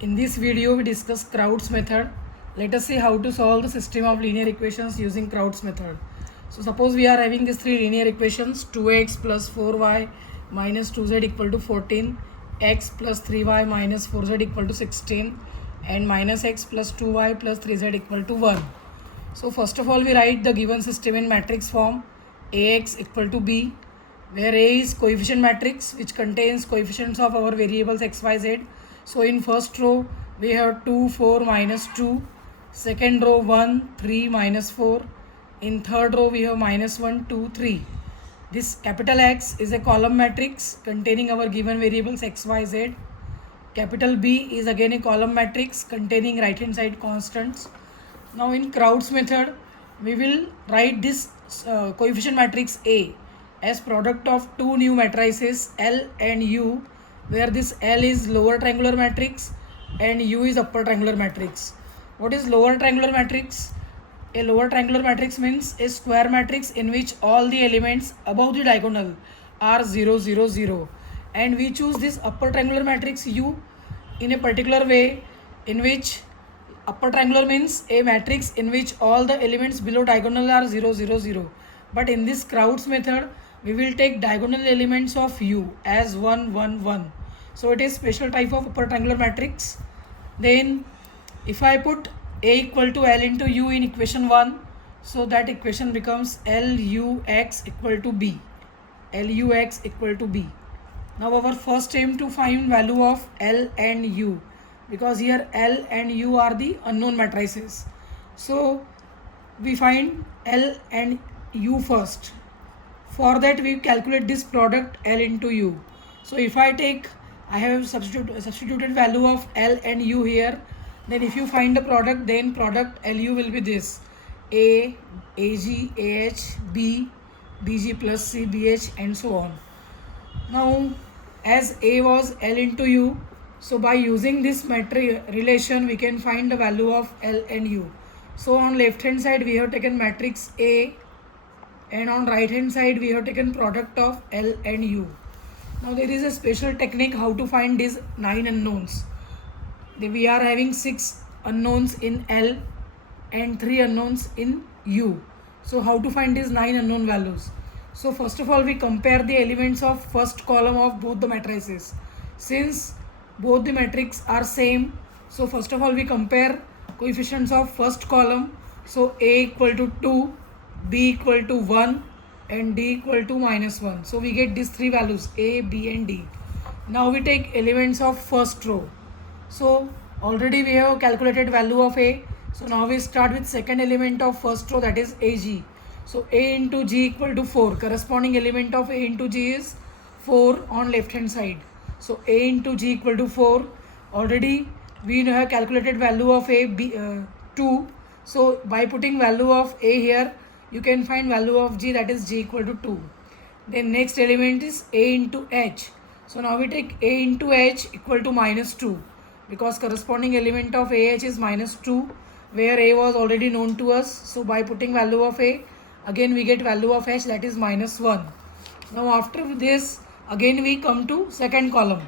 In this video, we discuss Crout's method. Let us see how to solve the system of linear equations using Crout's method. So suppose we are having these three linear equations: 2x plus 4y minus 2z equal to 14, x plus 3y minus 4z equal to 16, and minus x plus 2y plus 3z equal to 1. So first of all, we write the given system in matrix form: ax equal to b, where A is coefficient matrix which contains coefficients of our variables x, y, z. So in first row we have 2, 4, minus 2. Second row 1, 3, minus 4. In third row we have minus 1, 2, 3. This capital X is a column matrix containing our given variables x, y, z. Capital B is again a column matrix containing right hand side constants. Now in Crout's method, we will write this coefficient matrix A as product of two new matrices L and U, where this L is lower triangular matrix and U is upper triangular matrix. What is lower triangular matrix? A lower triangular matrix means a square matrix in which all the elements above the diagonal are 0, 0, 0. And we choose this upper triangular matrix U in a particular way, in which upper triangular means a matrix in which all the elements below diagonal are 0, 0, 0. But in this Crout's method, we will take diagonal elements of U as 1, 1, 1. So it is special type of upper triangular matrix. Then if I put A equal to L into U in equation 1, so that equation becomes LUX equal to B. LUX equal to B. Now our first aim to find value of L and U, because here L and U are the unknown matrices. So we find L and U first. For that we calculate this product L into U. So if I have substituted value of L and U here, then if you find the product, then product LU will be this: A, AG, AH, B, BG plus C, BH, and so on. Now as A was L into U, so by using this relation we can find the value of L and U. So on left hand side we have taken matrix A, and on right hand side we have taken product of L and U. Now there is a special technique how to find these 9 unknowns. We are having 6 unknowns in L and 3 unknowns in U. So how to find these 9 unknown values? So first of all, we compare the elements of first column of both the matrices. Since both the matrices are same, so first of all we compare coefficients of first column. So A equal to 2, B equal to 1, and D equal to minus 1. So we get these 3 values A, B, and D. Now we take elements of first row. So already we have calculated value of A. So now we start with second element of first row, that is AG. So A into G equal to 4. Corresponding element of A into G is 4 on left hand side. So A into G equal to 4. Already we have calculated value of A, B, 2. So by putting value of A here, you can find value of G, that is G equal to 2. Then next element is A into H. So now we take A into H equal to minus 2, because corresponding element of AH is minus 2, where A was already known to us. So by putting value of A, again we get value of H, that is minus 1. Now after this, again we come to second column.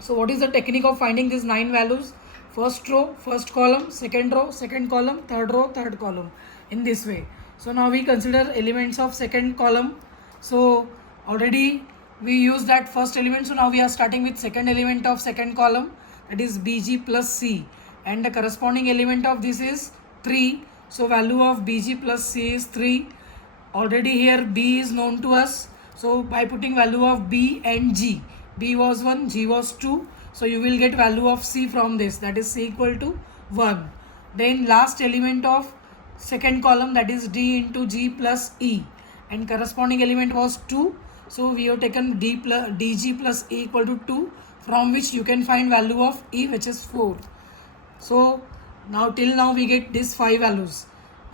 So what is the technique of finding these 9 values? First row, first column, second row, second column, third row, third column, in this way. So now we consider elements of second column. So already we use that first element, so now we are starting with second element of second column, that is BG plus C, and the corresponding element of this is 3. So value of BG plus C is 3. Already here B is known to us, so by putting value of B and G, B was 1, G was 2, so you will get value of C from this, that is C equal to 1. Then last element of second column, that is D into G plus E, and corresponding element was 2, so we have taken DG plus E equal to 2, from which you can find value of E, which is 4. So now till now we get these 5 values.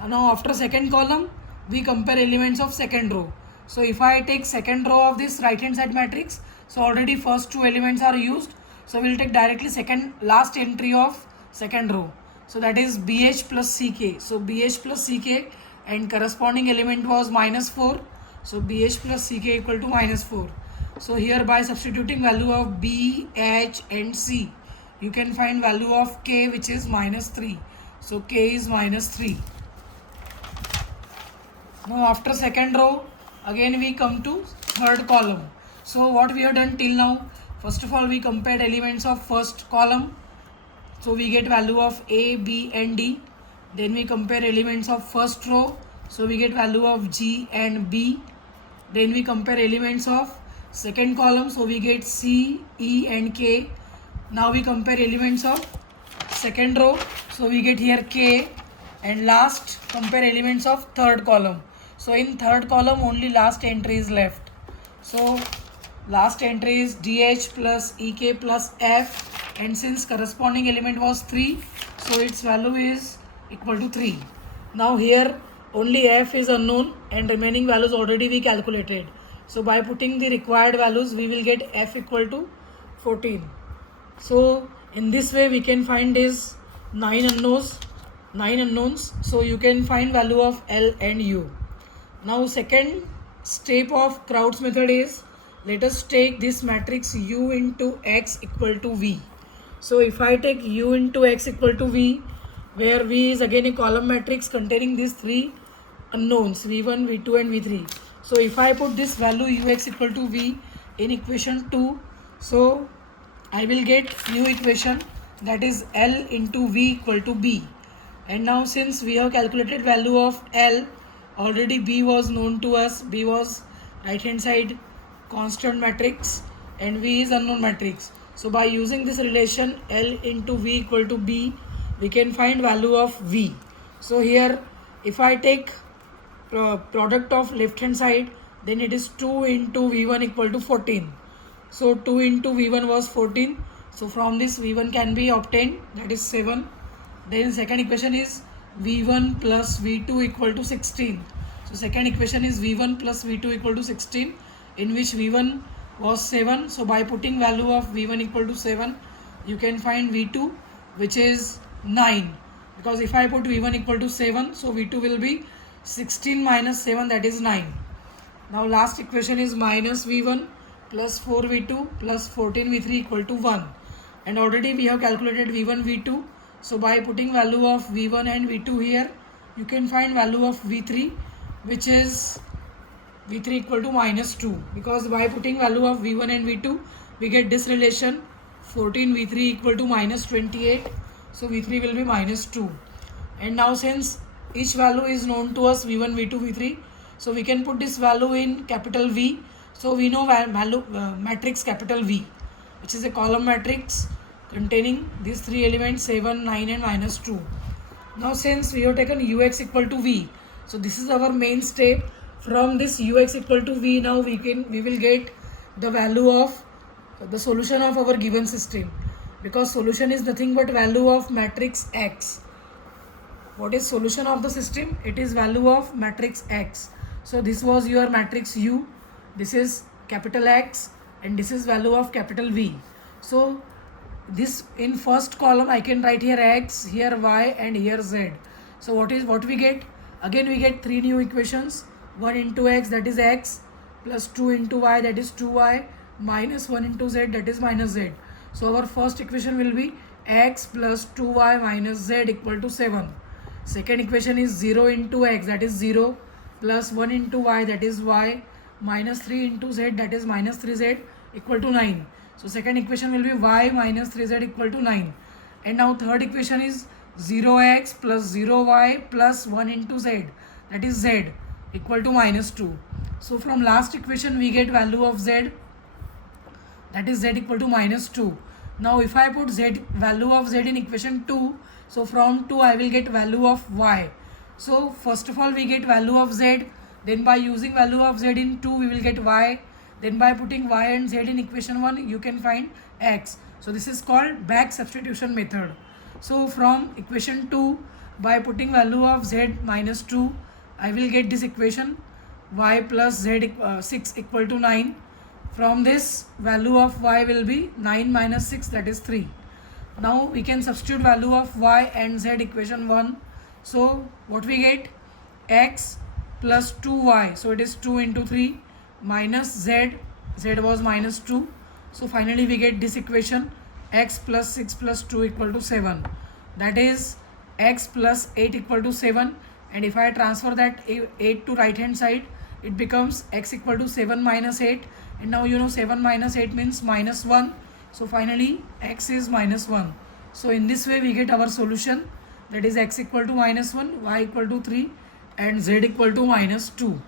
Now after second column we compare elements of second row. So if I take second row of this right hand side matrix, so already first 2 elements are used, so we will take directly last entry of second row. So that is BH plus CK. So BH plus CK, and corresponding element was minus 4. So BH plus CK equal to minus 4. So here by substituting value of B, H and C, you can find value of k, which is minus 3. So k is minus 3. Now after second row, again we come to third column. So what we have done till now, first of all we compared elements of first column. So we get value of A, B and D. Then we compare elements of first row. So we get value of G and B. Then we compare elements of second column. So we get C, E and K. Now we compare elements of second row. So we get here K. And last compare elements of third column. So in third column only last entry is left. So last entry is DH plus EK plus F. And since corresponding element was 3, so its value is equal to 3. Now here only F is unknown and remaining values already we calculated. So by putting the required values we will get F equal to 14. So in this way we can find is 9 unknowns. So you can find value of L and U. Now second step of Crout's method is, let us take this matrix U into X equal to V. So if I take U into X equal to V, where V is again a column matrix containing these three unknowns V1, V2 and V3. So if I put this value Ux equal to V in equation 2, so I will get new equation, that is L into V equal to B. And now since we have calculated value of L, already B was known to us. B was right hand side constant matrix and V is unknown matrix. So by using this relation L into V equal to B, we can find value of V. So here if I take product of left hand side, then it is 2 into V1 equal to 14. So 2 into V1 was 14. So from this V1 can be obtained, that is 7. Then second equation is V1 plus V2 equal to 16. So second equation is V1 plus V2 equal to 16, in which V1 was 7. So by putting value of V1 equal to 7, you can find V2, which is 9. Because if I put V1 equal to 7, so V2 will be 16 minus 7, that is 9. Now last equation is minus V1 plus 4V2 plus 14V3 equal to 1. And already we have calculated V1, V2. So by putting value of V1 and V2 here, you can find value of V3, which is V3 equal to minus 2. Because by putting value of V1 and V2, we get this relation 14 V3 equal to minus 28. So V3 will be minus 2. And now since each value is known to us, V1, V2, V3, so we can put this value in capital V. So we know matrix capital V, which is a column matrix containing these three elements 7, 9 and minus 2. Now since we have taken Ux equal to V, so this is our main step. From this Ux equal to V, now we will get the value of the solution of our given system, because solution is nothing but value of matrix X. What is solution of the system? It is value of matrix X. So this was your matrix U, this is capital X and this is value of capital V. So this in first column I can write here X, here Y and here Z. So what we get? Again we get three new equations. 1 into X, that is X, plus 2 into Y, that is 2Y, minus 1 into Z, that is minus Z. So our first equation will be X plus 2Y minus Z equal to 7. Second equation is 0 into X, that is 0, plus 1 into Y, that is Y, minus 3 into Z, that is minus 3Z equal to 9. So second equation will be Y minus 3Z equal to 9. And now third equation is 0x plus 0y plus 1 into Z, that is Z equal to minus 2. So from last equation we get value of Z, that is Z equal to minus 2. Now if I put value of Z in equation 2, so from 2 I will get value of Y. So first of all we get value of Z, then by using value of Z in 2 we will get Y, then by putting Y and Z in equation 1 you can find X. So this is called back substitution method. So from equation 2, by putting value of Z minus 2, I will get this equation Y plus Z 6 equal to 9. From this value of Y will be 9 minus 6, that is 3. Now we can substitute value of Y and Z equation 1. So what we get? X plus 2Y, so it is 2 into 3 minus Z, Z was minus 2. So finally we get this equation x plus 6 plus 2 equal to 7. That is x plus 8 equal to 7, and if I transfer that 8 to right hand side, it becomes x equal to 7 minus 8, and now you know 7 minus 8 means minus 1. So finally x is minus 1. So in this way we get our solution, that is x equal to minus 1, y equal to 3 and z equal to minus 2.